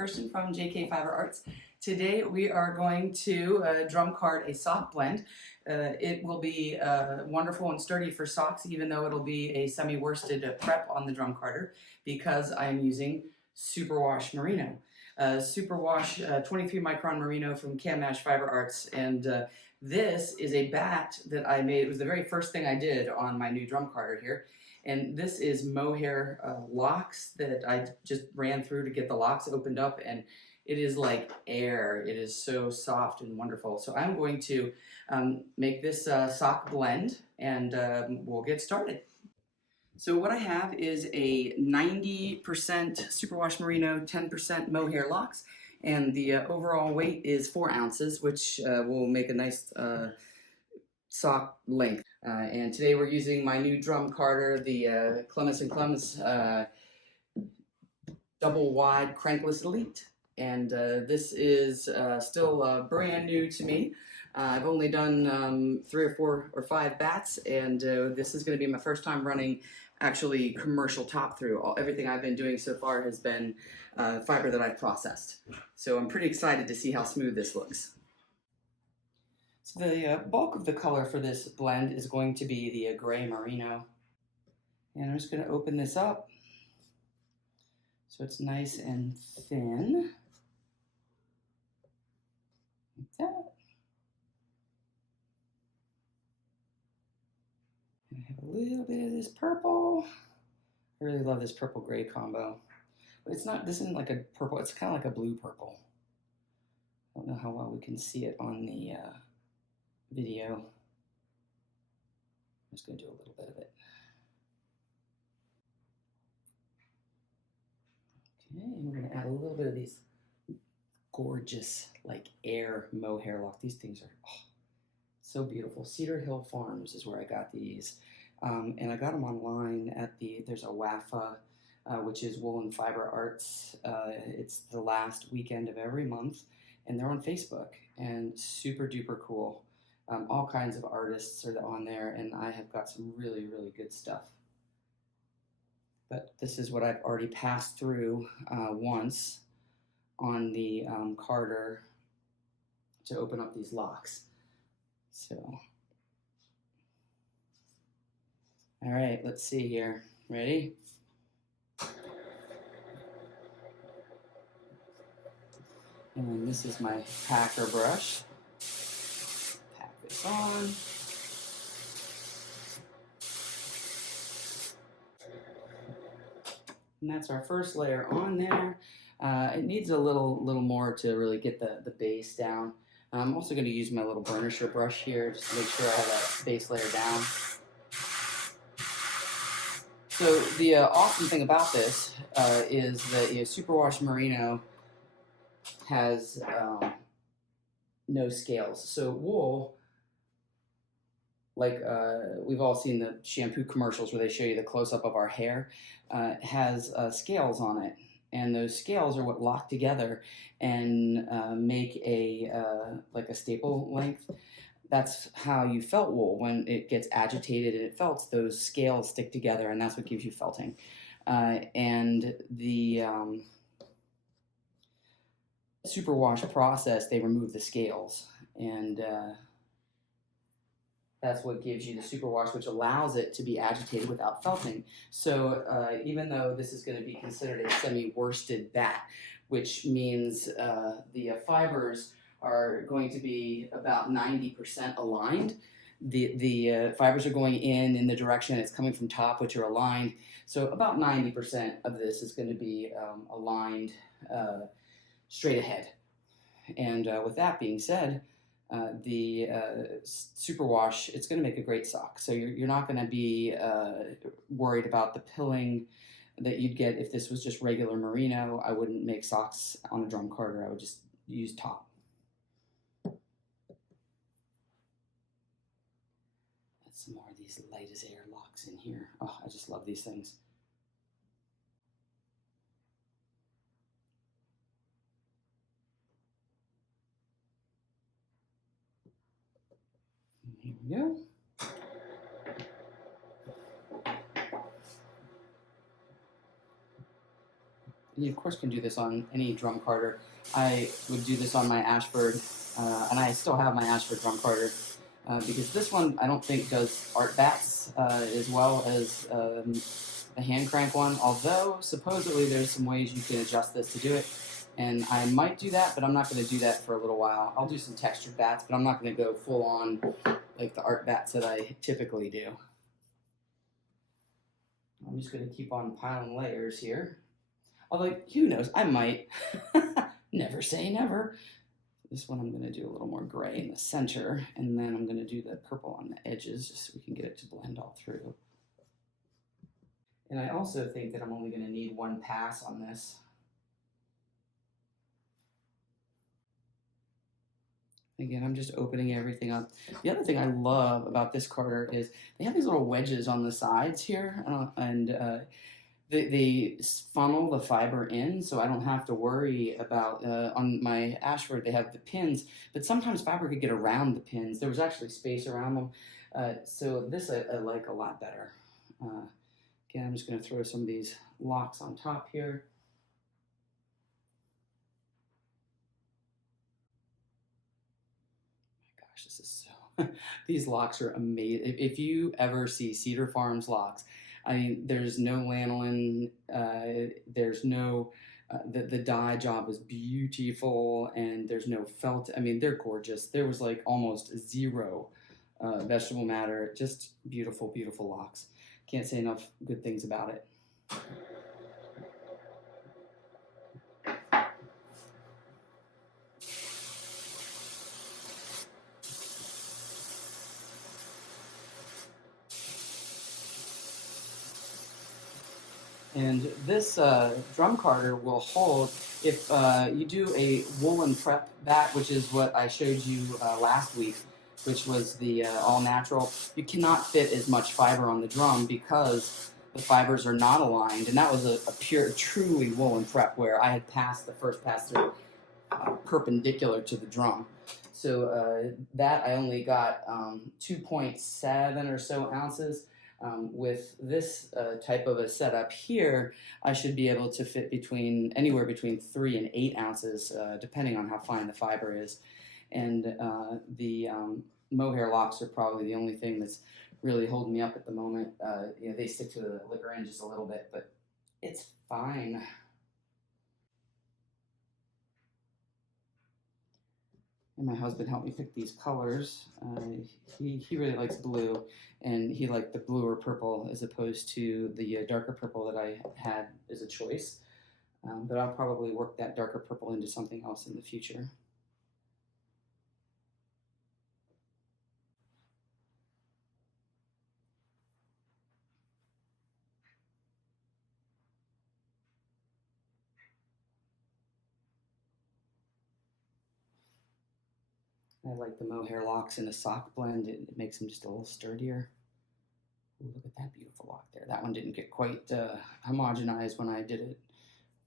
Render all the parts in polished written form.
Kirsten from JK Fiber Arts. Today we are going to drum card a sock blend. It will be wonderful and sturdy for socks, even though it'll be a semi-worsted prep on the drum carder, because I'm using Superwash Merino. Superwash 23 micron Merino from Fiber Arts, and this is a Batt that I made. It was the very first thing I did on my new drum carder here. And this is Mohair locks that I just ran through to get the locks opened up, and it is like air. It is so soft and wonderful. So I'm going to make this sock blend, and we'll get started. So what I have is a 90% Superwash Merino, 10% Mohair locks, and the overall weight is 4 ounces, which will make a nice sock length. And today we're using my new drum carder, the Clemes double wide Crankless Elite. And this is still brand new to me. I've only done 3 or 4 or 5 bats, and this is going to be my first time running actually commercial top through. Everything I've been doing so far has been fiber that I've processed. So I'm pretty excited to see how smooth this looks. So the bulk of the color for this blend is going to be the gray merino. And I'm just going to open this up so it's nice and thin. Like that. And I have a little bit of this purple. I really love this purple gray combo. But it's not, this isn't like a purple, it's kind of like a blue purple. I don't know how well we can see it on the video. I'm just going to do a little bit of it. Okay, and we're going to add a little bit of these gorgeous, like air mohair lock. These things are so beautiful. Cedar Hill Farms is where I got these. And I got them online at there's a WAFA, which is Woolen Fiber Arts. It's the last weekend of every month, and they're on Facebook, and super duper cool. All kinds of artists are on there, and I have got some really, really good stuff. But this is what I've already passed through once on the carder to open up these locks. So, all right, let's see here. Ready? And this is my packer brush. Pack this on. And that's our first layer on there. It needs a little more to really get the base down. I'm also going to use my little burnisher brush here just to make sure I have that base layer down. So the awesome thing about this is that Superwash Merino has no scales. So wool, like we've all seen the shampoo commercials where they show you the close-up of our hair, has scales on it. And those scales are what lock together and make like a staple length. That's how you felt wool. When it gets agitated and it felts, those scales stick together, and that's what gives you felting. And the Superwash process, they remove the scales, and that's what gives you the Superwash, which allows it to be agitated without felting. So even though this is going to be considered a semi-worsted bat, which means the fibers are going to be about 90% aligned. The fibers are going in the direction it's coming from top, which are aligned. So about 90% of this is going to be aligned straight ahead. And with that being said, the Superwash, it's going to make a great sock. So you're not going to be worried about the pilling that you'd get if this was just regular merino. I wouldn't make socks on a drum carder. I would just use top. Add some more of these light as air locks in here. Oh, I just love these things. Here we go. you of course can do this on any drum carder. I would do this on my Ashford, and I still have my Ashford drum carder, because this one I don't think does art bats as well as the hand crank one, although supposedly there's some ways you can adjust this to do it. And I might do that, but I'm not going to do that for a little while. I'll do some textured bats, but I'm not going to go full on like the art bats that I typically do. I'm just going to keep on piling layers here. Although, who knows, I might. Never say never. This one I'm going to do a little more gray in the center, and then I'm going to do the purple on the edges just so we can get it to blend all through. And I also think that I'm only going to need one pass on this. Again, I'm just opening everything up. The other thing I love about this carder is they have these little wedges on the sides here, and they funnel the fiber in, so I don't have to worry about, on my Ashford they have the pins, but sometimes fiber could get around the pins. There was actually space around them, so this I like a lot better. Again, I'm just going to throw some of these locks on top here. This is so, these locks are amazing. If you ever see Cedar Farms locks, I mean, there's no lanolin, there's no, the dye job is beautiful, and there's no felt. I mean, they're gorgeous. There was like almost zero vegetable matter, just beautiful, beautiful locks. Can't say enough good things about it. And this drum carder will hold, if you do a woolen prep bat, which is what I showed you last week, which was the all natural, you cannot fit as much fiber on the drum because the fibers are not aligned. And that was a pure, truly woolen prep where I had passed the first pass through perpendicular to the drum. So that I only got 2.7 or so ounces. With this type of a setup here, I should be able to fit anywhere between 3 and 8 ounces, depending on how fine the fiber is. And the Mohair locks are probably the only thing that's really holding me up at the moment. You know, they stick to the liquor end just a little bit, but it's fine. And my husband helped me pick these colors. He really likes blue, and he liked the blue or purple as opposed to the darker purple that I had as a choice. But I'll probably work that darker purple into something else in the future. I like the Mohair locks in a sock blend. It makes them just a little sturdier. Ooh, look at that beautiful lock there. That one didn't get quite homogenized when I did it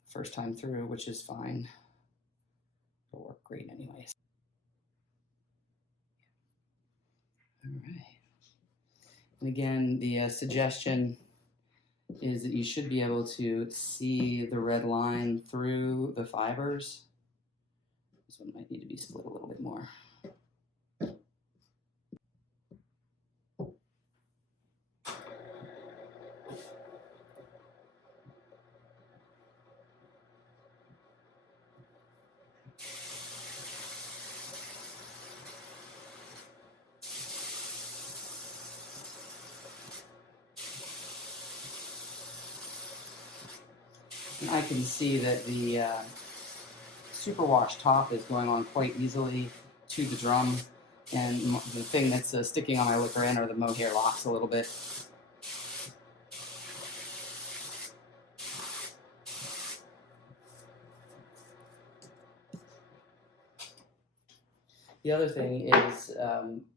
first time through, which is fine. It'll work great anyways. All right. And again, the suggestion is that you should be able to see the red line through the fibers. This one might need to be split a little bit more. And I can see that the Superwash top is going on quite easily to the drum, and the thing that's sticking on my liquor end are the Mohair locks a little bit. The other thing is,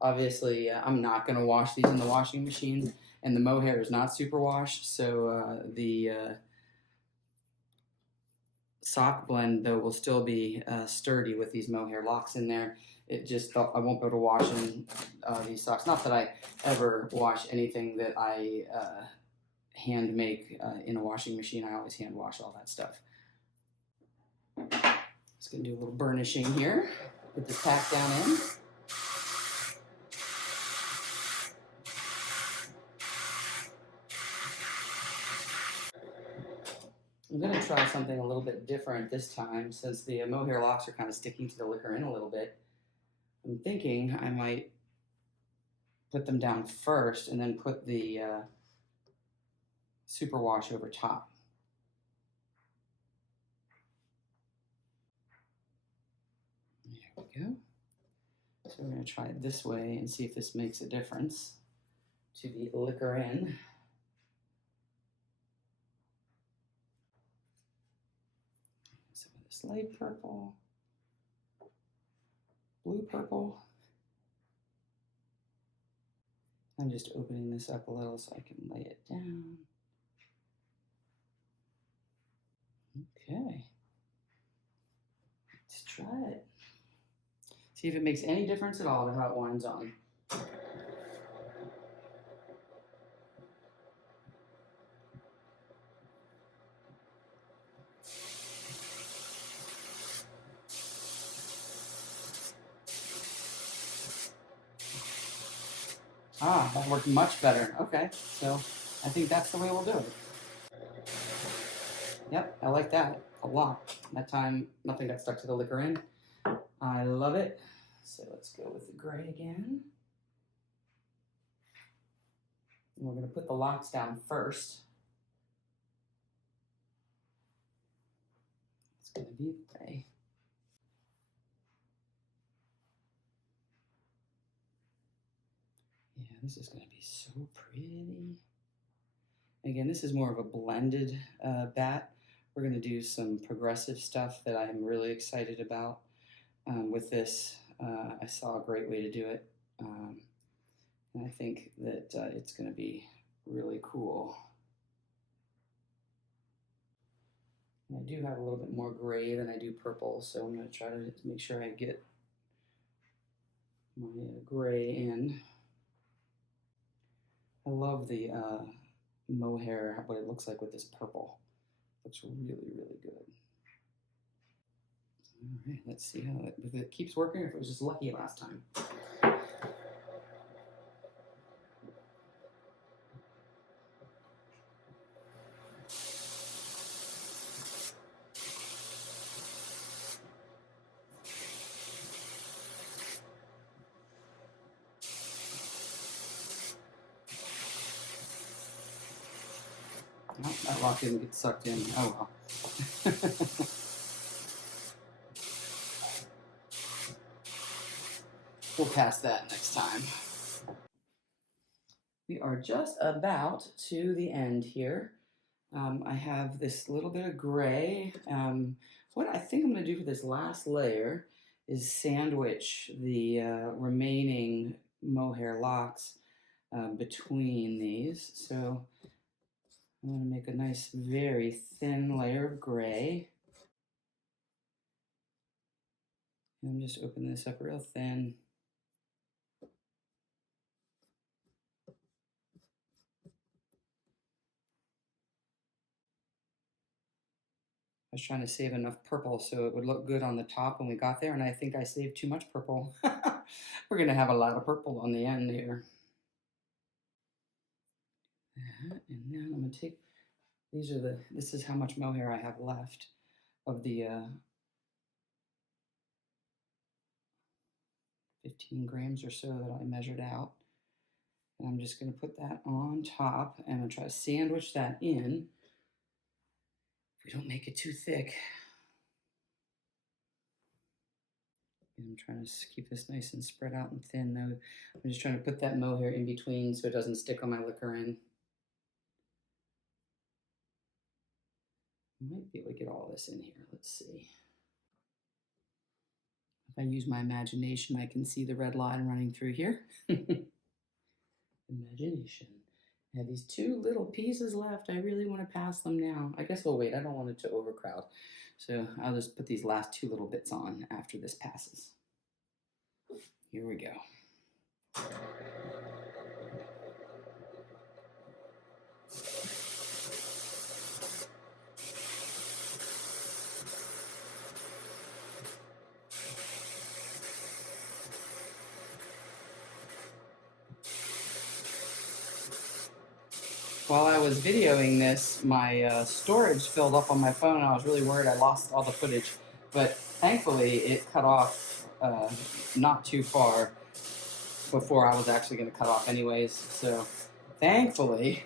obviously, I'm not going to wash these in the washing machine, and the Mohair is not superwash, so the sock blend, though, will still be sturdy with these Mohair locks in there. It just, I won't be able to wash in these socks. Not that I ever wash anything that I hand make in a washing machine. I always hand wash all that stuff. Just gonna do a little burnishing here. Get this pack down in. I'm gonna try something a little bit different this time since the mohair locks are kind of sticking to the liquor in a little bit. I'm thinking I might put them down first and then put the Superwash over top. There we go. So we're going to try it this way and see if this makes a difference to the liquor in. Some of this light purple, blue purple. I'm just opening this up a little so I can lay it down. Okay. Let's try it. See if it makes any difference at all to how it winds on. Ah, that worked much better. Okay, so I think that's the way we'll do it. Yep, I like that a lot. That time, nothing got stuck to the liquor in. I love it. So let's go with the gray again. And we're going to put the locks down first. It's going to be gray. Yeah, this is going to be so pretty. Again, this is more of a blended bat. We're going to do some progressive stuff that I'm really excited about with this. I saw a great way to do it. And I think that it's going to be really cool. And I do have a little bit more gray than I do purple, so I'm going to try to make sure I get my gray in. I love the mohair, what it looks like with this purple. Looks really, really good. All right, let's see how if it keeps working or if it was just lucky last time. Oh, that lock didn't get sucked in. Oh well. We'll pass that next time. We are just about to the end here. I have this little bit of gray. What I think I'm going to do for this last layer is sandwich the remaining mohair locks between these. So I'm going to make a nice, very thin layer of gray. And I'm just opening this up real thin. I was trying to save enough purple so it would look good on the top when we got there, and I think I saved too much purple. We're going to have a lot of purple on the end here. And then I'm going to take, this is how much mohair I have left of the 15 grams or so that I measured out. And I'm just going to put that on top, and I'm going to try to sandwich that in. If we don't make it too thick. And I'm trying to keep this nice and spread out and thin though. I'm just trying to put that mohair in between so it doesn't stick on my liquor in. I might be able to get all this in here. Let's see. If I use my imagination, I can see the red line running through here. Imagination. I have these two little pieces left. I really want to pass them now. I guess we'll wait. I don't want it to overcrowd. So I'll just put these last two little bits on after this passes. Here we go. While I was videoing this, my storage filled up on my phone, and I was really worried I lost all the footage. But thankfully, it cut off not too far before I was actually going to cut off anyways. So thankfully,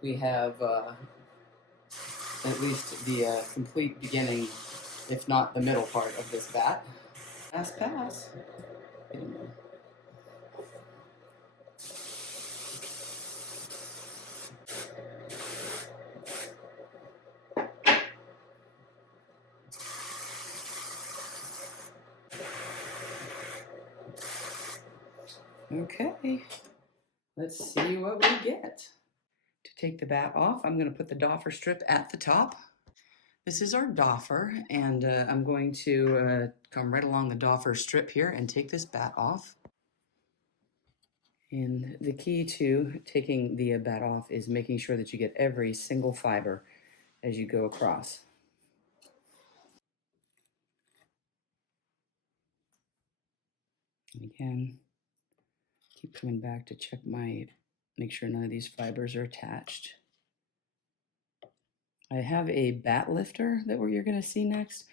we have at least the complete beginning, if not the middle part of this bat. Pass. Okay, let's see what we get. To take the bat off, I'm going to put the doffer strip at the top. This is our doffer, and I'm going to come right along the doffer strip here and take this bat off. And the key to taking the bat off is making sure that you get every single fiber as you go across. And again, keep coming back to check make sure none of these fibers are attached. I have a bat lifter that you're going to see next.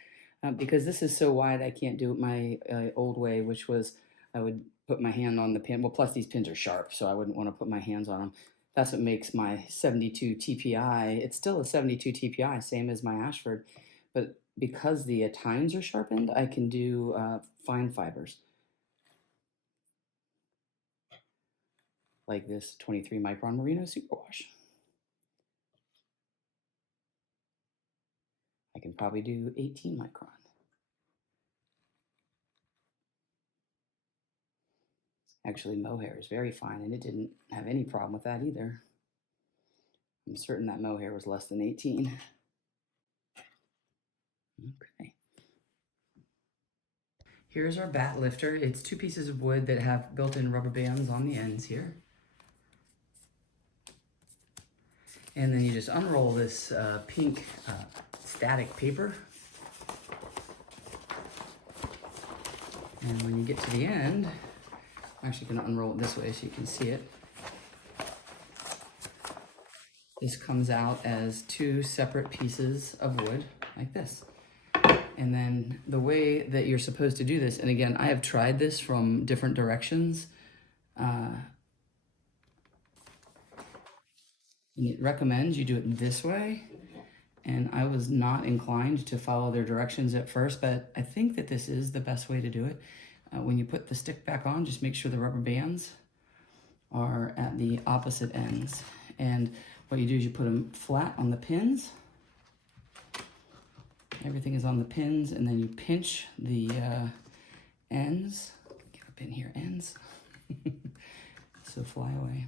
Because this is so wide, I can't do it my old way, which was I would put my hand on the pin. Well, plus these pins are sharp, so I wouldn't want to put my hands on them. That's what makes my 72 TPI. It's still a 72 TPI, same as my Ashford, but because the tines are sharpened, I can do fine fibers. Like this 23 micron Merino Superwash. I can probably do 18 micron. Actually, Mohair is very fine, and it didn't have any problem with that either. I'm certain that Mohair was less than 18. Okay. Here's our bat lifter. It's 2 pieces of wood that have built-in rubber bands on the ends here. And then you just unroll this pink static paper. And when you get to the end, I'm actually going to unroll it this way so you can see it. This comes out as 2 separate pieces of wood, like this. And then the way that you're supposed to do this, and again, I have tried this from different directions. And it recommends you do it this way. And I was not inclined to follow their directions at first, but I think that this is the best way to do it. When you put the stick back on, just make sure the rubber bands are at the opposite ends. And what you do is you put them flat on the pins. Everything is on the pins, and then you pinch the ends. Get up in here, ends. So fly away.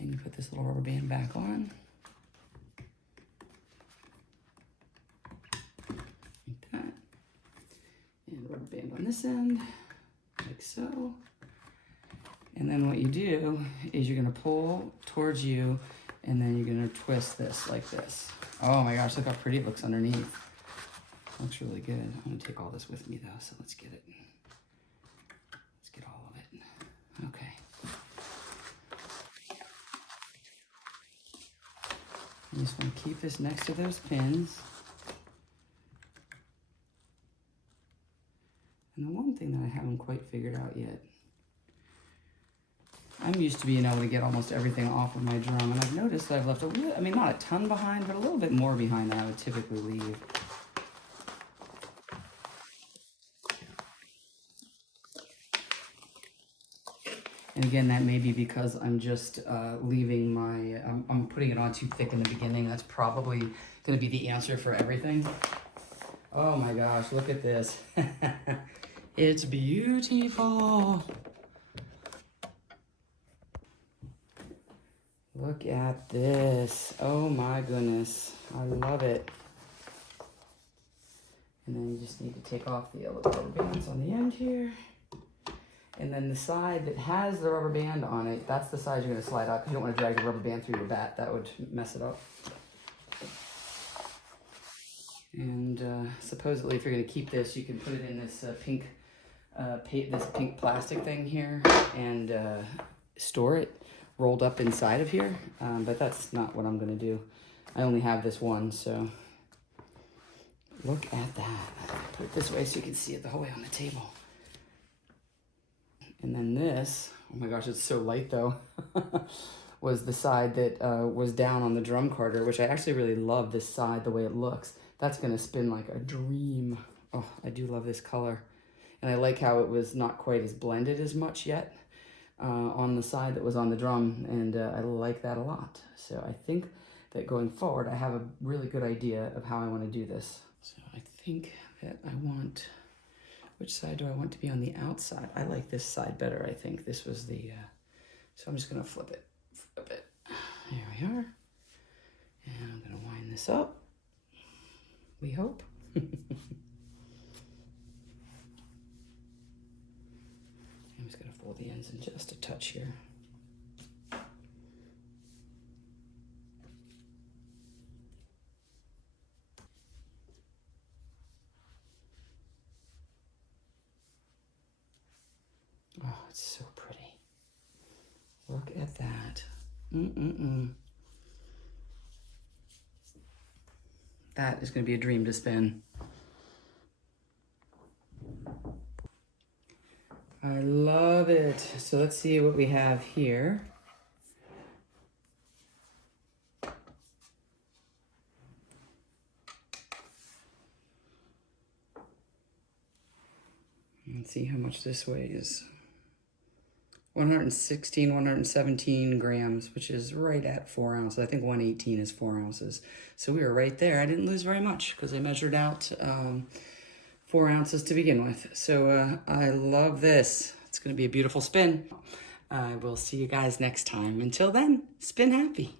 And you put this little rubber band back on. Like that. And rubber band on this end, like so. And then what you do is you're gonna pull towards you, and then you're gonna twist this like this. Oh my gosh, look how pretty it looks underneath. Looks really good. I'm gonna take all this with me though, so let's get it. Let's get all of it. Okay. You just want to keep this next to those pins. And the one thing that I haven't quite figured out yet, I'm used to being able to get almost everything off of my drum, and I've noticed that I've left a little, I mean, not a ton behind, but a little bit more behind than I would typically leave. And again, that may be because I'm just leaving my, I'm putting it on too thick in the beginning. That's probably going to be the answer for everything. Oh my gosh, look at this. It's beautiful. Look at this. Oh my goodness. I love it. And then you just need to take off the little rubber bands on the end here. And then the side that has the rubber band on it, that's the side you're going to slide out because you don't want to drag the rubber band through your bat. That would mess it up. And supposedly, if you're going to keep this, you can put it in this pink plastic thing here and store it. rolled up inside of here, but that's not what I'm gonna do. I only have this one, so look at that. Put it this way so you can see it the whole way on the table. And then this, oh my gosh, it's so light though, was the side that was down on the drum carder, which I actually really love this side, the way it looks. That's gonna spin like a dream. Oh, I do love this color. And I like how it was not quite as blended as much yet on the side that was on the drum, and I like that a lot. So I think that going forward, I have a really good idea of how I wanna do this. So I think that I want, which side do I want to be on the outside? I like this side better, I think. This was the, so I'm just gonna flip it. Here we are. And I'm gonna wind this up. We hope. I'm just gonna fold the ends in just a touch here. Oh, it's so pretty. Look at that. That is going to be a dream to spin. I love it. So let's see what we have here. Let's see how much this weighs. 116, 117 grams, which is right at 4 ounces. I think 118 is 4 ounces. So we were right there. I didn't lose very much because I measured out 4 ounces to begin with. So I love this. It's going to be a beautiful spin. I will see you guys next time. Until then, spin happy.